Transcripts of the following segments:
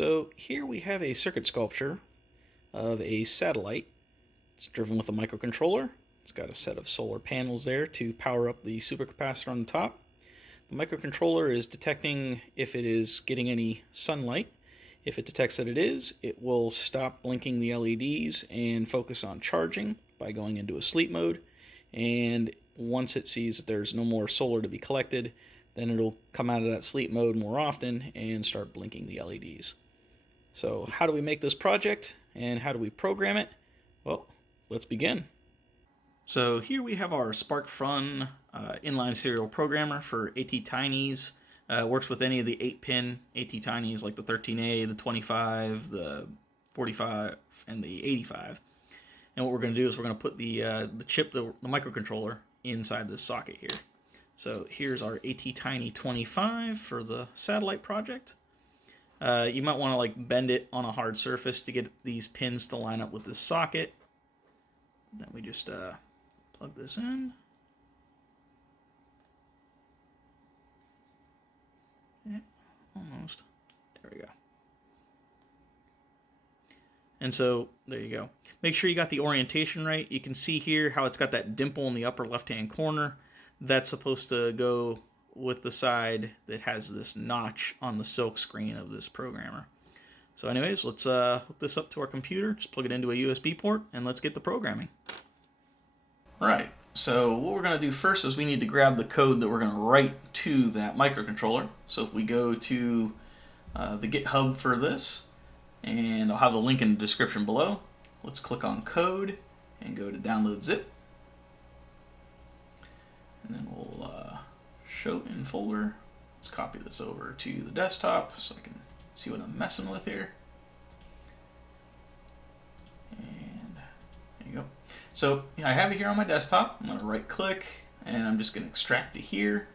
So here we have a circuit sculpture of a satellite. It's driven with a microcontroller. It's got a set of solar panels there to power up the supercapacitor on the top. The microcontroller is detecting if it is getting any sunlight. If it detects that it is, it will stop blinking the LEDs and focus on charging by going into a sleep mode. And once it sees that there's no more solar to be collected, then it'll come out of that sleep mode more often and start blinking the LEDs. So how do we make this project and how do we program it? Well, let's begin. So here we have our SparkFun inline serial programmer for ATtiny's. Works with any of the 8-pin ATtiny's like the 13A, the 25, the 45, and the 85. And what we're going to do is we're going to put the chip, the microcontroller, inside this socket here. So here's our ATtiny 25 for the satellite project. You might want to like bend it on a hard surface to get these pins to line up with this socket. Then we just plug this in. Yeah, almost. There we go. And so there you go. Make sure you got the orientation right. You can see here how it's got that dimple in the upper left-hand corner. That's supposed to go with the side that has this notch on the silk screen of this programmer. So anyways, let's hook this up to our computer, just plug it into a USB port, and let's get the programming. Alright, so what we're going to do first is we need to grab the code that we're going to write to that microcontroller. So if we go to the GitHub for this, and I'll have the link in the description below, let's click on code and go to download zip. And then we'll show in folder. Let's copy this over to the desktop so I can see what I'm messing with here. And there you go. So I have it here on my desktop. I'm going to right click and I'm just going to extract to here.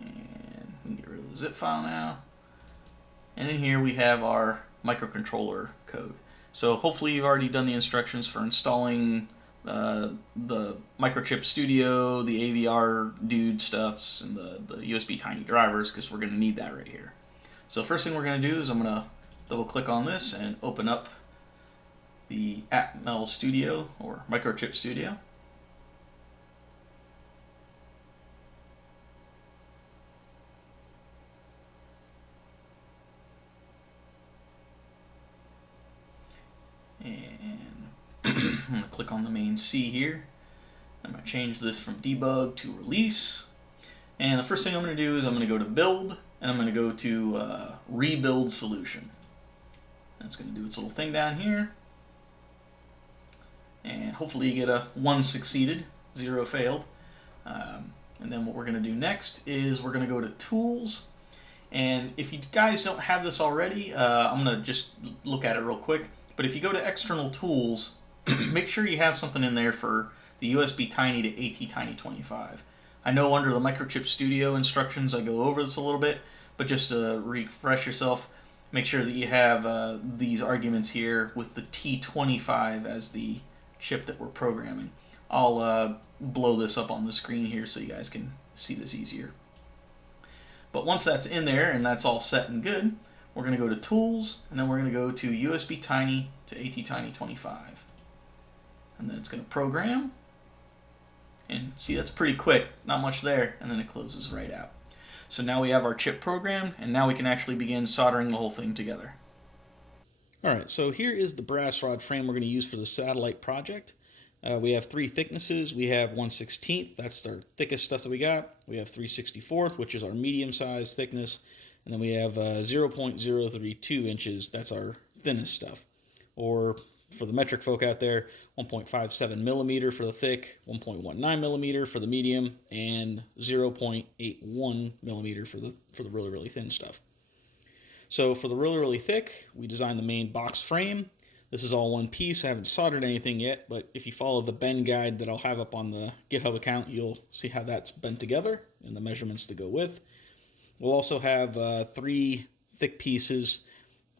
And we can get rid of the zip file now. And in here we have our microcontroller code. So hopefully you've already done the instructions for installing the Microchip Studio, the avrdude stuffs, and the USBTiny Drivers, because we're going to need that right here. So first thing we're going to do is I'm going to double click on this and open up the Atmel Studio or Microchip Studio. I'm going to click on the main C here. I'm going to change this from debug to release. And the first thing I'm going to do is I'm going to go to build, and I'm going to go to rebuild solution. That's going to do its little thing down here. And hopefully you get a 1 succeeded, 0 failed. And then what we're going to do next is we're going to go to tools. And if you guys don't have this already, I'm going to just look at it real quick. But if you go to external tools, make sure you have something in there for the USBTiny to ATtiny 25. I know under the Microchip Studio instructions I go over this a little bit, but just to refresh yourself, make sure that you have these arguments here with the T25 as the chip that we're programming. I'll blow this up on the screen here so you guys can see this easier. But once that's in there and that's all set and good, we're going to go to Tools, and then we're going to go to USBTiny to ATtiny 25. And then it's going to program. And see, that's pretty quick, not much there, and then it closes right out. So now we have our chip programmed, and now we can actually begin soldering the whole thing together. Alright, so here is the brass rod frame we're going to use for the satellite project. We have 3 thicknesses. We have 1/16, that's our thickest stuff that we got. We have 3/64, which is our medium-sized thickness. And then we have 0.032 inches, that's our thinnest stuff. Or for the metric folk out there, 1.57 millimeter for the thick, 1.19 millimeter for the medium, and 0.81 millimeter for the really, really thin stuff. So for the really, really thick, we designed the main box frame. This is all one piece. I haven't soldered anything yet, but if you follow the bend guide that I'll have up on the GitHub account, you'll see how that's bent together and the measurements to go with. We'll also have 3 thick pieces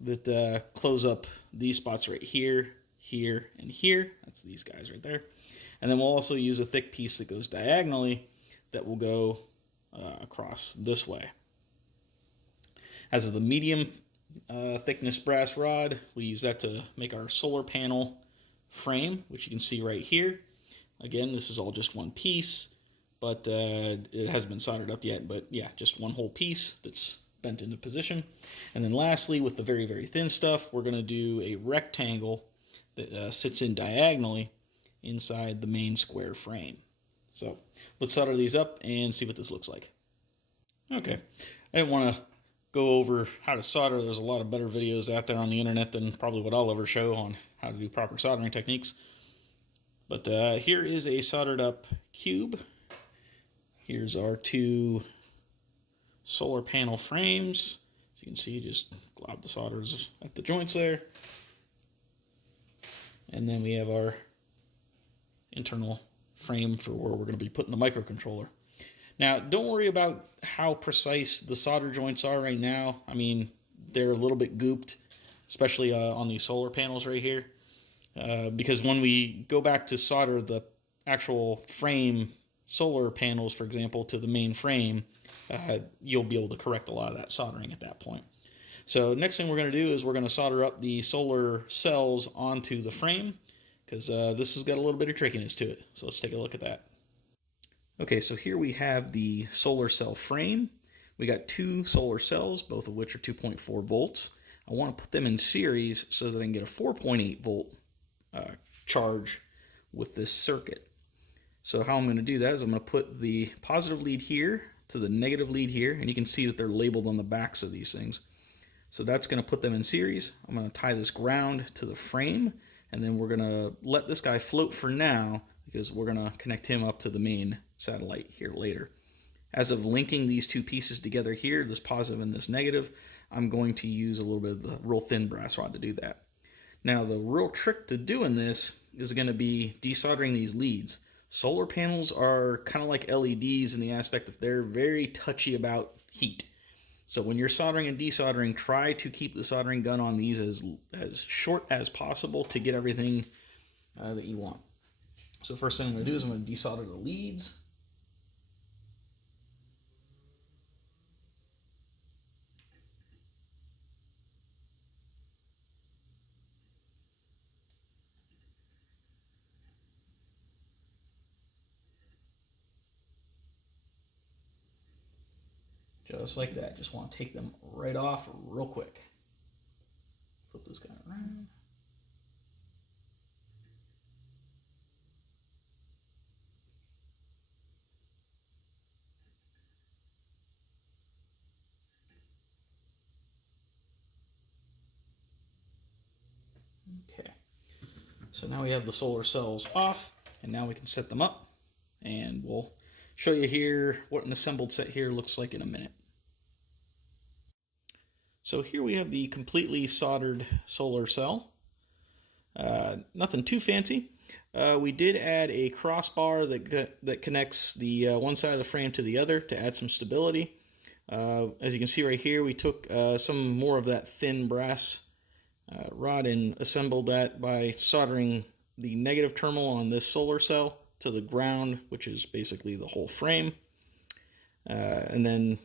that close up these spots right here, here, and here. That's these guys right there. And then we'll also use a thick piece that goes diagonally that will go across this way. As of the medium thickness brass rod, we use that to make our solar panel frame, which you can see right here. Again, this is all just one piece, but it hasn't been soldered up yet. But yeah, just one whole piece that's bent into position. And then lastly, with the very, very thin stuff, we're going to do a rectangle that sits in diagonally inside the main square frame. So let's solder these up and see what this looks like. Okay, I didn't want to go over how to solder. There's a lot of better videos out there on the internet than probably what I'll ever show on how to do proper soldering techniques. But here is a soldered up cube. Here's our two solar panel frames. As you can see, just glob the solders at the joints there. And then we have our internal frame for where we're going to be putting the microcontroller. Now, don't worry about how precise the solder joints are right now. I mean, they're a little bit gooped, especially on these solar panels right here. Because when we go back to solder the actual frame solar panels, for example, to the main frame, you'll be able to correct a lot of that soldering at that point. So next thing we're going to do is we're going to solder up the solar cells onto the frame, because this has got a little bit of trickiness to it. So let's take a look at that. Okay, so here we have the solar cell frame. We got two solar cells, both of which are 2.4 volts. I want to put them in series so that I can get a 4.8 volt charge with this circuit. So how I'm going to do that is I'm going to put the positive lead here to the negative lead here, and you can see that they're labeled on the backs of these things. So that's going to put them in series. I'm going to tie this ground to the frame, and then we're going to let this guy float for now, because we're going to connect him up to the main satellite here later. As of linking these two pieces together here, this positive and this negative, I'm going to use a little bit of the real thin brass rod to do that. Now, the real trick to doing this is going to be desoldering these leads. Solar panels are kind of like LEDs in the aspect that they're very touchy about heat. So when you're soldering and desoldering, try to keep the soldering gun on these as short as possible to get everything that you want. So the first thing I'm going to do is I'm going to desolder the leads. Just like that. Just want to take them right off real quick. Flip this guy around. Okay, so now we have the solar cells off, and now we can set them up, and we'll show you here what an assembled set here looks like in a minute. So here we have the completely soldered solar cell. Nothing too fancy. We did add a crossbar that connects the one side of the frame to the other to add some stability. As you can see right here, we took some more of that thin brass rod and assembled that by soldering the negative terminal on this solar cell to the ground, which is basically the whole frame. And then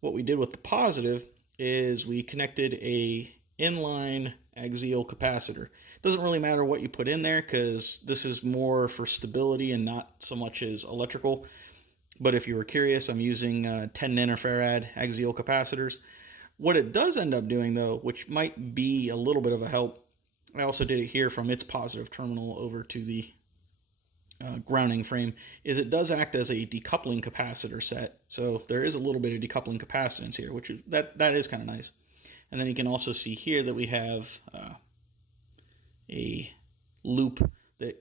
what we did with the positive is we connected a inline axial capacitor. It doesn't really matter what you put in there, because this is more for stability and not so much as electrical. But if you were curious, I'm using 10 nanofarad axial capacitors. What it does end up doing, though, which might be a little bit of a help, I also did it here from its positive terminal over to the grounding frame, is it does act as a decoupling capacitor set. So there is a little bit of decoupling capacitance here, which is, that is kind of nice. And then you can also see here that we have a loop that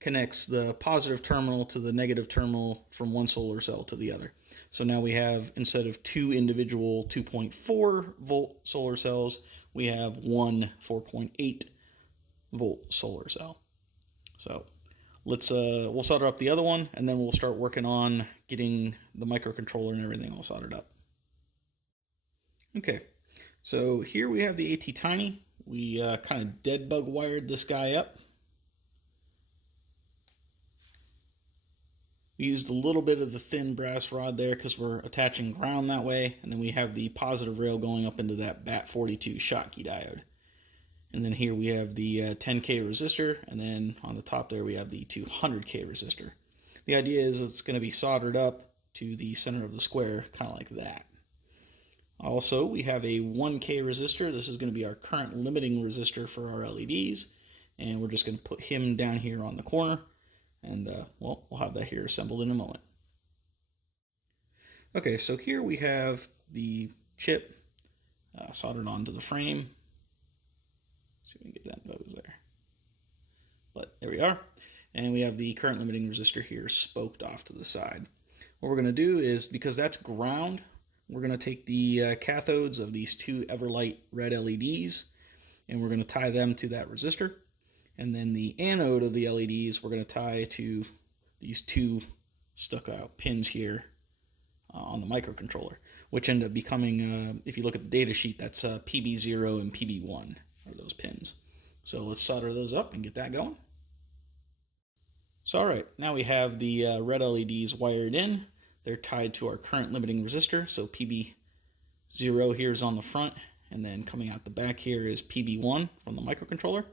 connects the positive terminal to the negative terminal from one solar cell to the other. So now we have, instead of two individual 2.4 volt solar cells, we have one 4.8 volt solar cell. So we'll solder up the other one, and then we'll start working on getting the microcontroller and everything all soldered up. Okay, so here we have the ATtiny. We kind of dead bug wired this guy up. We used a little bit of the thin brass rod there because we're attaching ground that way, and then we have the positive rail going up into that BAT42 Schottky diode. And then here we have the 10K resistor, and then on the top there we have the 200K resistor. The idea is it's going to be soldered up to the center of the square, kind of like that. Also, we have a 1K resistor. This is going to be our current limiting resistor for our LEDs, and we're just going to put him down here on the corner, and well, we'll have that here assembled in a moment. Okay, so here we have the chip soldered onto the frame. See if we can get that in focus there. But there we are. And we have the current limiting resistor here spoked off to the side. What we're going to do is, because that's ground, we're going to take the cathodes of these two Everlight red LEDs, and we're going to tie them to that resistor. And then the anode of the LEDs we're going to tie to these two stuck out pins here on the microcontroller, which end up becoming, if you look at the data sheet, that's PB0 and PB1 are those pins. So let's solder those up and get that going. So alright, now we have the red LEDs wired in. They're tied to our current limiting resistor, so PB0 here is on the front, and then coming out the back here is PB1 from the microcontroller.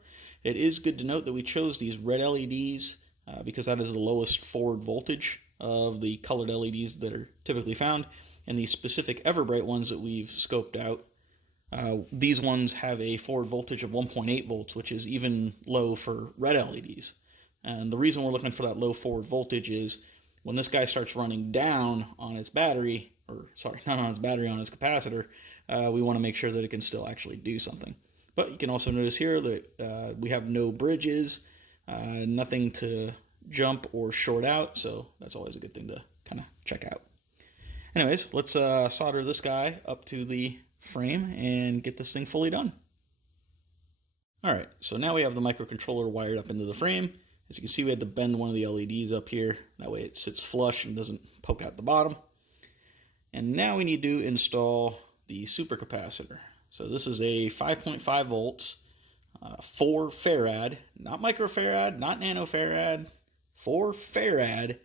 It is good to note that we chose these red LEDs because that is the lowest forward voltage of the colored LEDs that are typically found, and the specific Everbright ones that we've scoped out, these ones have a forward voltage of 1.8 volts, which is even low for red LEDs. And the reason we're looking for that low forward voltage is when this guy starts running down on its battery, or sorry, not on its battery, on its capacitor, we want to make sure that it can still actually do something. But you can also notice here that we have no bridges, nothing to jump or short out, so that's always a good thing to kind of check out. Anyways, let's solder this guy up to the frame and get this thing fully done. Alright, so now we have the microcontroller wired up into the frame. As you can see, we had to bend one of the LEDs up here. That way it sits flush and doesn't poke out the bottom. And now we need to install the supercapacitor. So this is a 5.5 volts, 4 farad, not microfarad, not nanofarad, 4 farad,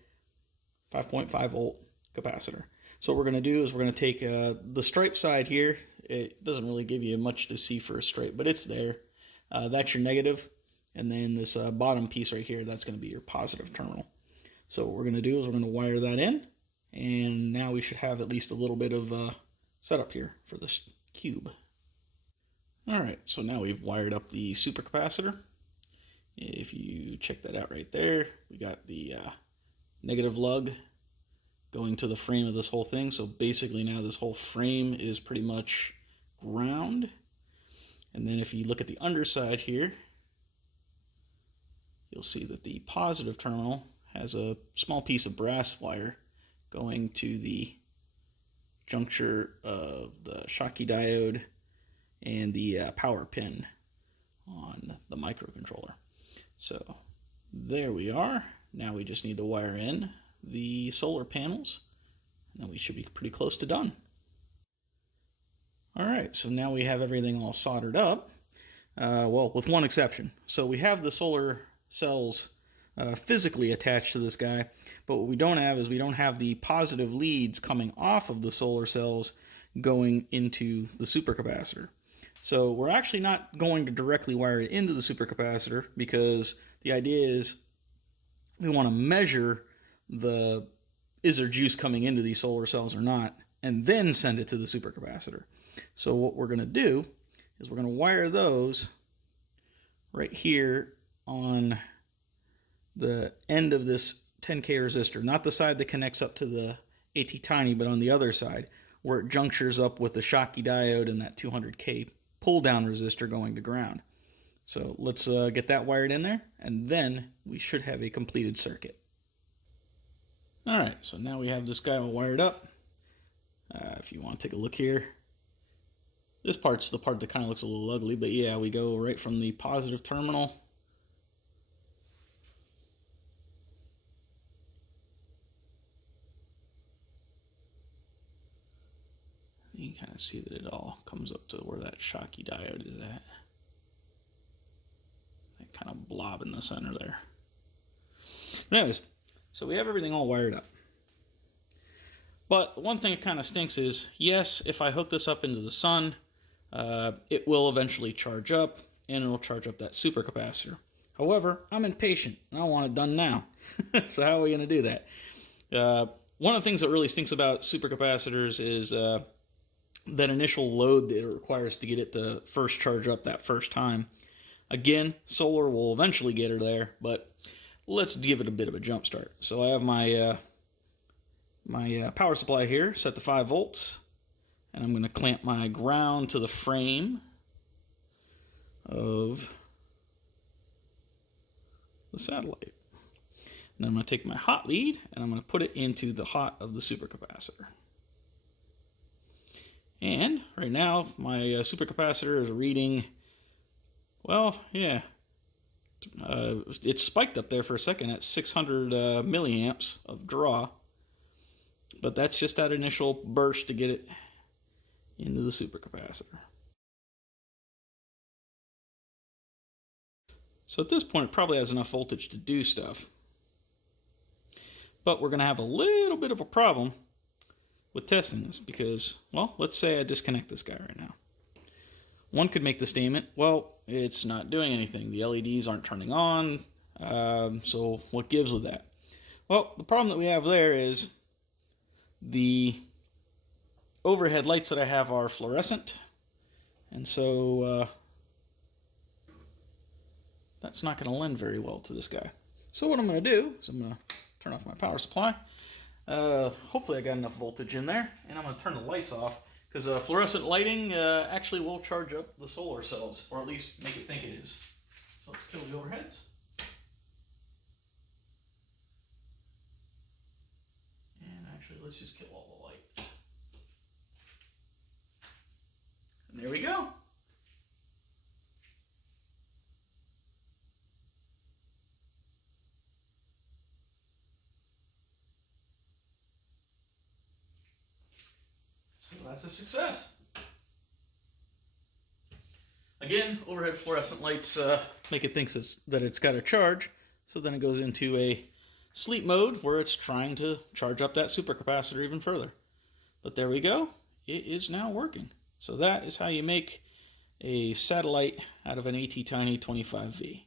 5.5 volt capacitor. So what we're going to do is we're going to take the stripe side here. It doesn't really give you much to see for a stripe, but it's there. That's your negative. And then this bottom piece right here, that's going to be your positive terminal. So what we're going to do is we're going to wire that in. And now we should have at least a little bit of setup here for this cube. Alright, so now we've wired up the supercapacitor. If you check that out right there, we got the negative lug going to the frame of this whole thing. So basically now this whole frame is pretty much ground. And then if you look at the underside here, you'll see that the positive terminal has a small piece of brass wire going to the juncture of the Schottky diode and the power pin on the microcontroller. So there we are. Now we just need to wire in the solar panels, and then we should be pretty close to done. Alright, so now we have everything all soldered up, well, with one exception. So we have the solar cells physically attached to this guy, but what we don't have is we don't have the positive leads coming off of the solar cells going into the supercapacitor. So we're actually not going to directly wire it into the supercapacitor, because the idea is we want to measure is there juice coming into these solar cells or not, and then send it to the supercapacitor. So what we're going to do is we're going to wire those right here on the end of this 10K resistor, not the side that connects up to the ATtiny, but on the other side where it junctures up with the Schottky diode and that 200K pull down resistor going to ground. So let's get that wired in there, and then we should have a completed circuit. Alright, so now we have this guy all wired up. If you want to take a look here, this part's the part that kind of looks a little ugly, but yeah, we go right from the positive terminal you can kind of see that it all comes up to where that Schottky diode is at. That kind of blob in the center there. But anyways, So we have everything all wired up. But one thing that kind of stinks is, yes, if I hook this up into the sun, it will eventually charge up, and it'll charge up that supercapacitor. However, I'm impatient, and I want it done now. So how are we going to do that? One of the things that really stinks about supercapacitors is that initial load that it requires to get it to first charge up that first time. Again, solar will eventually get her there, but let's give it a bit of a jump start. So I have my my power supply here set to 5 volts, and I'm going to clamp my ground to the frame of the satellite. And then I'm going to take my hot lead and I'm going to put it into the hot of the supercapacitor. And right now my supercapacitor is reading, well, yeah, it spiked up there for a second at 600 milliamps of draw. But that's just that initial burst to get it into the supercapacitor. So at this point, it probably has enough voltage to do stuff. But we're going to have a little bit of a problem with testing this because, well, let's say I disconnect this guy right now. One could make the statement, well, it's not doing anything. The LEDs aren't turning on, so what gives with that? Well, the problem that we have there is the overhead lights that I have are fluorescent, and so that's not going to lend very well to this guy. So what I'm going to do is I'm going to turn off my power supply. Hopefully I got enough voltage in there, and I'm going to turn the lights off because fluorescent lighting actually will charge up the solar cells, or at least make it think it is. So let's kill the overheads. And actually, let's just kill all the lights. And there we go. So that's a success. Again, overhead fluorescent lights make it think that it's got a charge, so then it goes into a sleep mode where it's trying to charge up that supercapacitor even further. But there we go. It is now working. So that is how you make a satellite out of an ATtiny 25V.